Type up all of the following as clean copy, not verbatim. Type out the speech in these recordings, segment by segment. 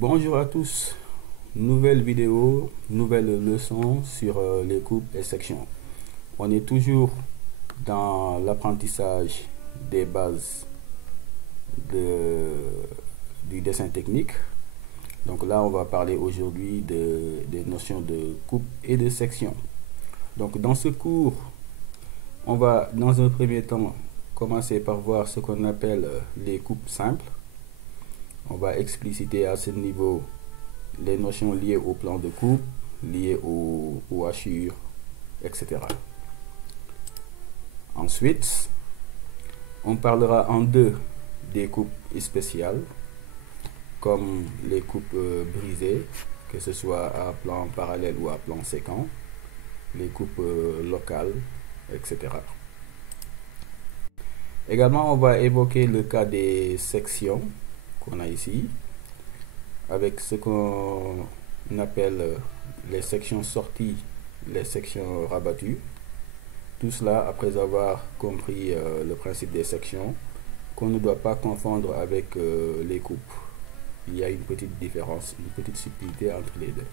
Bonjour à tous, nouvelle vidéo, nouvelle leçon sur les coupes et sections. On est toujours dans l'apprentissage des bases du dessin technique. Donc là, on va parler aujourd'hui des notions de coupe et de section. Donc dans ce cours, on va dans un premier temps commencer par voir ce qu'on appelle les coupes simples. On va expliciter à ce niveau les notions liées au plan de coupe, liées aux hachures, etc. Ensuite, on parlera en deux des coupes spéciales, comme les coupes brisées, que ce soit à plan parallèle ou à plan séquent, les coupes locales, etc. Également, on va évoquer le cas des sections qu'on a ici, avec ce qu'on appelle les sections sorties, les sections rabattues. Tout cela après avoir compris le principe des sections, qu'on ne doit pas confondre avec les coupes. Il y a une petite différence, une petite subtilité entre les deux.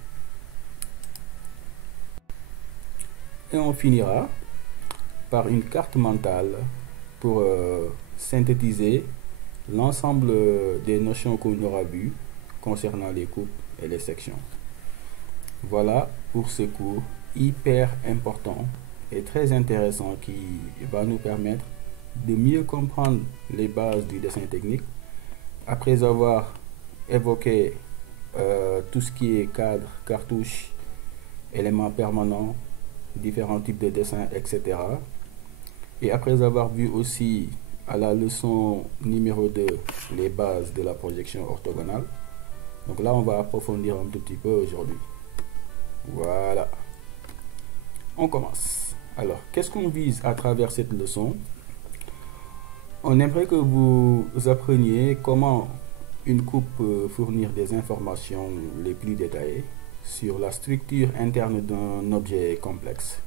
Et on finira par une carte mentale pour synthétiser l'ensemble des notions qu'on aura vues concernant les coupes et les sections. Voilà pour ce cours hyper important et très intéressant qui va nous permettre de mieux comprendre les bases du dessin technique après avoir évoqué tout ce qui est cadre, cartouche, éléments permanents, différents types de dessins, etc. Et après avoir vu aussi à la leçon numéro 2 les bases de la projection orthogonale. Donc là, on va approfondir un tout petit peu aujourd'hui. Voilà. On commence. Alors, qu'est-ce qu'on vise à travers cette leçon? On aimerait que vous appreniez comment une coupe peut fournir des informations les plus détaillées sur la structure interne d'un objet complexe.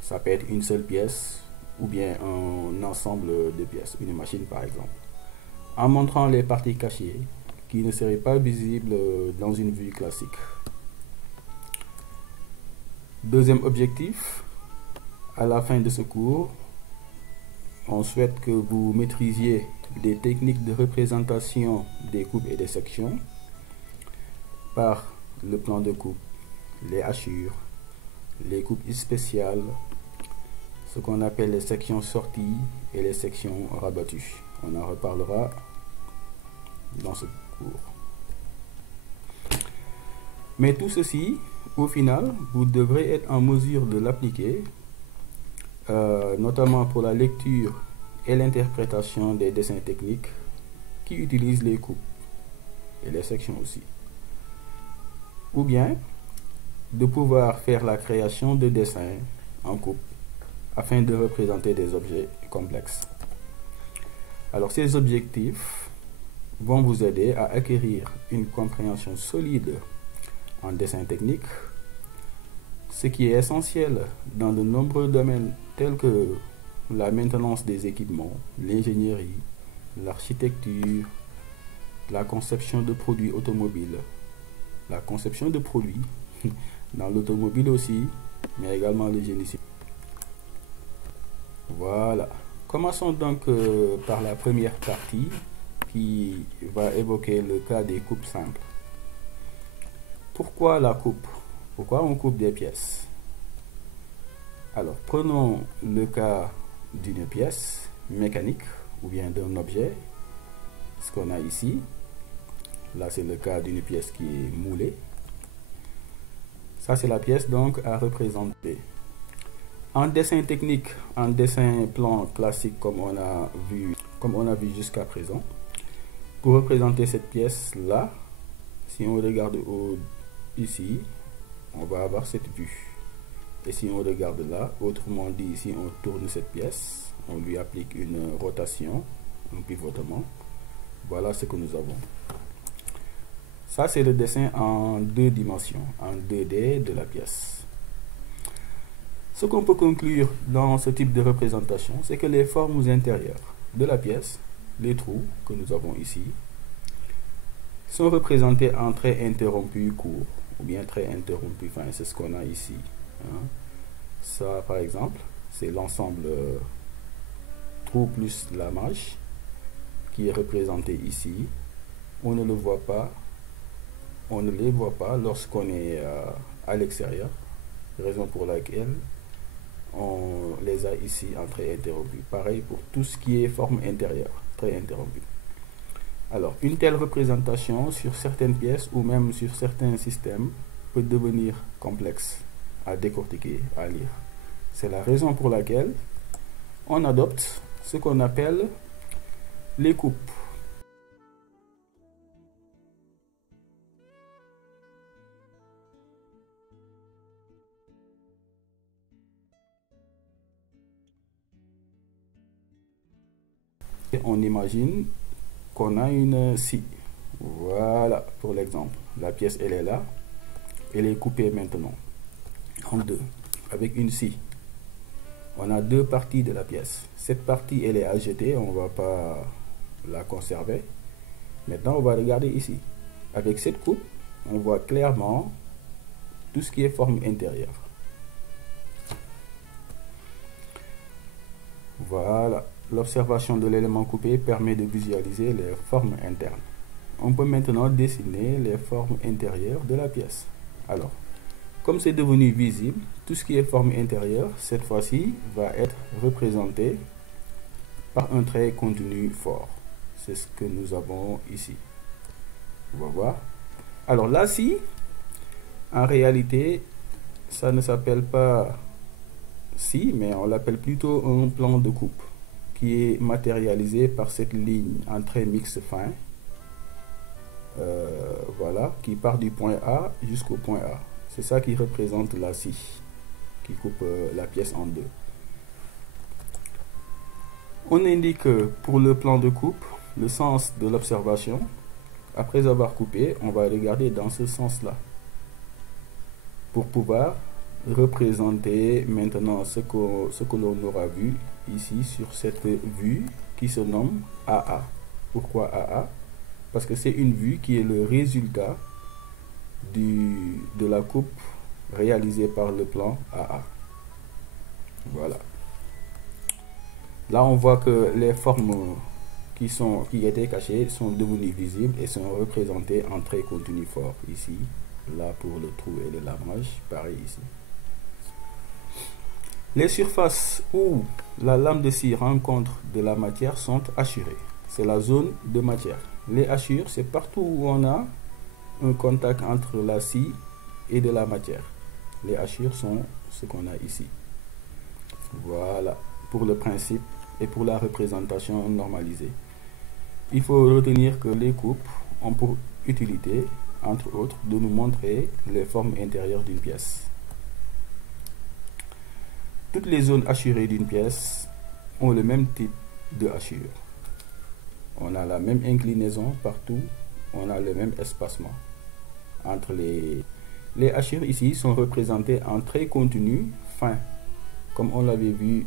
Ça peut être une seule pièce ou bien un ensemble de pièces, une machine par exemple, en montrant les parties cachées qui ne seraient pas visibles dans une vue classique. Deuxième objectif, à la fin de ce cours, on souhaite que vous maîtrisiez des techniques de représentation des coupes et des sections par le plan de coupe, les hachures, les coupes spéciales, ce qu'on appelle les sections sorties et les sections rabattues. On en reparlera dans ce cours. Mais tout ceci, au final, vous devrez être en mesure de l'appliquer, notamment pour la lecture et l'interprétation des dessins techniques qui utilisent les coupes et les sections aussi. Ou bien, de pouvoir faire la création de dessins en coupe afin de représenter des objets complexes. Alors ces objectifs vont vous aider à acquérir une compréhension solide en dessin technique, ce qui est essentiel dans de nombreux domaines tels que la maintenance des équipements, l'ingénierie, l'architecture, la conception de produits automobiles, la conception de produits dans l'automobile aussi, mais également le génie civil. Voilà. Commençons donc par la première partie qui va évoquer le cas des coupes simples. Pourquoi la coupe? Pourquoi on coupe des pièces? Alors, prenons le cas d'une pièce mécanique ou bien d'un objet, ce qu'on a ici. Là, c'est le cas d'une pièce qui est moulée. Ça, c'est la pièce donc à représenter. En dessin technique, en dessin plan classique comme on a vu jusqu'à présent, pour représenter cette pièce là, si on regarde ici, on va avoir cette vue. Et si on regarde là, autrement dit, si on tourne cette pièce, on lui applique une rotation, un pivotement, voilà ce que nous avons. Ça, c'est le dessin en deux dimensions, en 2D de la pièce. Ce qu'on peut conclure dans ce type de représentation, c'est que les formes intérieures de la pièce, les trous que nous avons ici, sont représentés en traits interrompus courts ou bien traits interrompus fins. C'est ce qu'on a ici. Hein. Ça, par exemple, c'est l'ensemble trou plus lamage qui est représenté ici. On ne le voit pas, on ne les voit pas lorsqu'on est à l'extérieur, raison pour laquelle on les a ici en trait interrompu. Pareil pour tout ce qui est forme intérieure, trait interrompu. Alors, une telle représentation sur certaines pièces ou même sur certains systèmes peut devenir complexe à décortiquer, à lire. C'est la raison pour laquelle on adopte ce qu'on appelle les coupes. Et on imagine qu'on a une scie. Voilà pour l'exemple. La pièce, elle est là. Elle est coupée maintenant en deux avec une scie. On a deux parties de la pièce. Cette partie, elle est à jeter. On ne va pas la conserver. Maintenant, on va regarder ici. Avec cette coupe, on voit clairement tout ce qui est forme intérieure. Voilà. L'observation de l'élément coupé permet de visualiser les formes internes. On peut maintenant dessiner les formes intérieures de la pièce. Alors, comme c'est devenu visible, tout ce qui est forme intérieure, cette fois-ci, va être représenté par un trait continu fort. C'est ce que nous avons ici. On va voir. Alors là, si, en réalité, ça ne s'appelle pas scie, mais on l'appelle plutôt un plan de coupe, qui est matérialisé par cette ligne en trait mixte fin, voilà, qui part du point A jusqu'au point A. C'est ça qui représente la scie, qui coupe la pièce en deux. On indique pour le plan de coupe le sens de l'observation. Après avoir coupé, on va regarder dans ce sens-là, pour pouvoir représenter maintenant ce que l'on aura vu ici sur cette vue qui se nomme AA. Pourquoi AA? Parce que c'est une vue qui est le résultat de la coupe réalisée par le plan AA. Voilà. Là, on voit que les formes qui étaient cachées sont devenues visibles et sont représentées en traits continus forts ici. Là, pour le trou et le lamage, pareil ici. Les surfaces où la lame de scie rencontre de la matière sont hachurées. C'est la zone de matière. Les hachures, c'est partout où on a un contact entre la scie et de la matière. Les hachures sont ce qu'on a ici. Voilà pour le principe et pour la représentation normalisée. Il faut retenir que les coupes ont pour utilité, entre autres, de nous montrer les formes intérieures d'une pièce. Toutes les zones hachurées d'une pièce ont le même type de hachure. On a la même inclinaison partout, on a le même espacement entre les hachures ici sont représentées en traits continus fins, comme on l'avait vu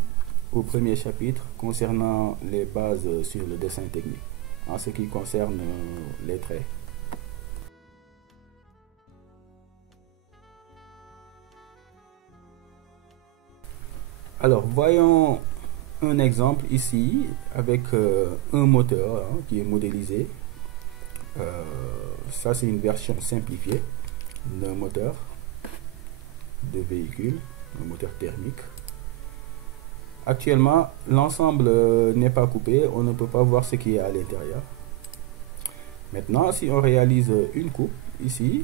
au premier chapitre concernant les bases sur le dessin technique, en ce qui concerne les traits. Alors, voyons un exemple ici avec un moteur qui est modélisé. Ça, c'est une version simplifiée d'un moteur de véhicule, un moteur thermique. Actuellement, l'ensemble n'est pas coupé, on ne peut pas voir ce qui est à l'intérieur. Maintenant, si on réalise une coupe ici,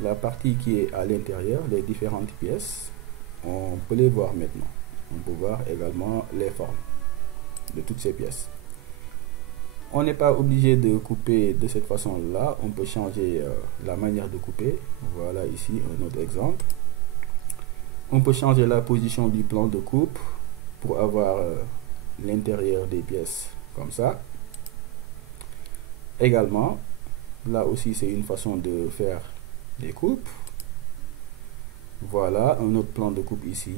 la partie qui est à l'intérieur, les différentes pièces, on peut les voir maintenant. On peut voir également les formes de toutes ces pièces. On n'est pas obligé de couper de cette façon-là. On peut changer la manière de couper. Voilà ici un autre exemple. On peut changer la position du plan de coupe pour avoir l'intérieur des pièces comme ça. Également, là aussi c'est une façon de faire des coupes. Voilà un autre plan de coupe ici.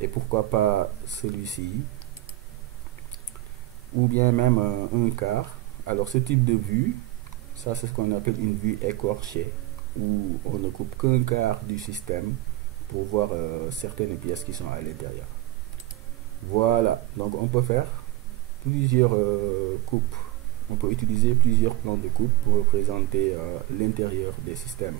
Et pourquoi pas celui-ci. ou bien même un quart. Alors ce type de vue, ça c'est ce qu'on appelle une vue écorchée, où on ne coupe qu'un quart du système pour voir certaines pièces qui sont à l'intérieur. Voilà, donc on peut faire plusieurs coupes. On peut utiliser plusieurs plans de coupe pour représenter l'intérieur des systèmes.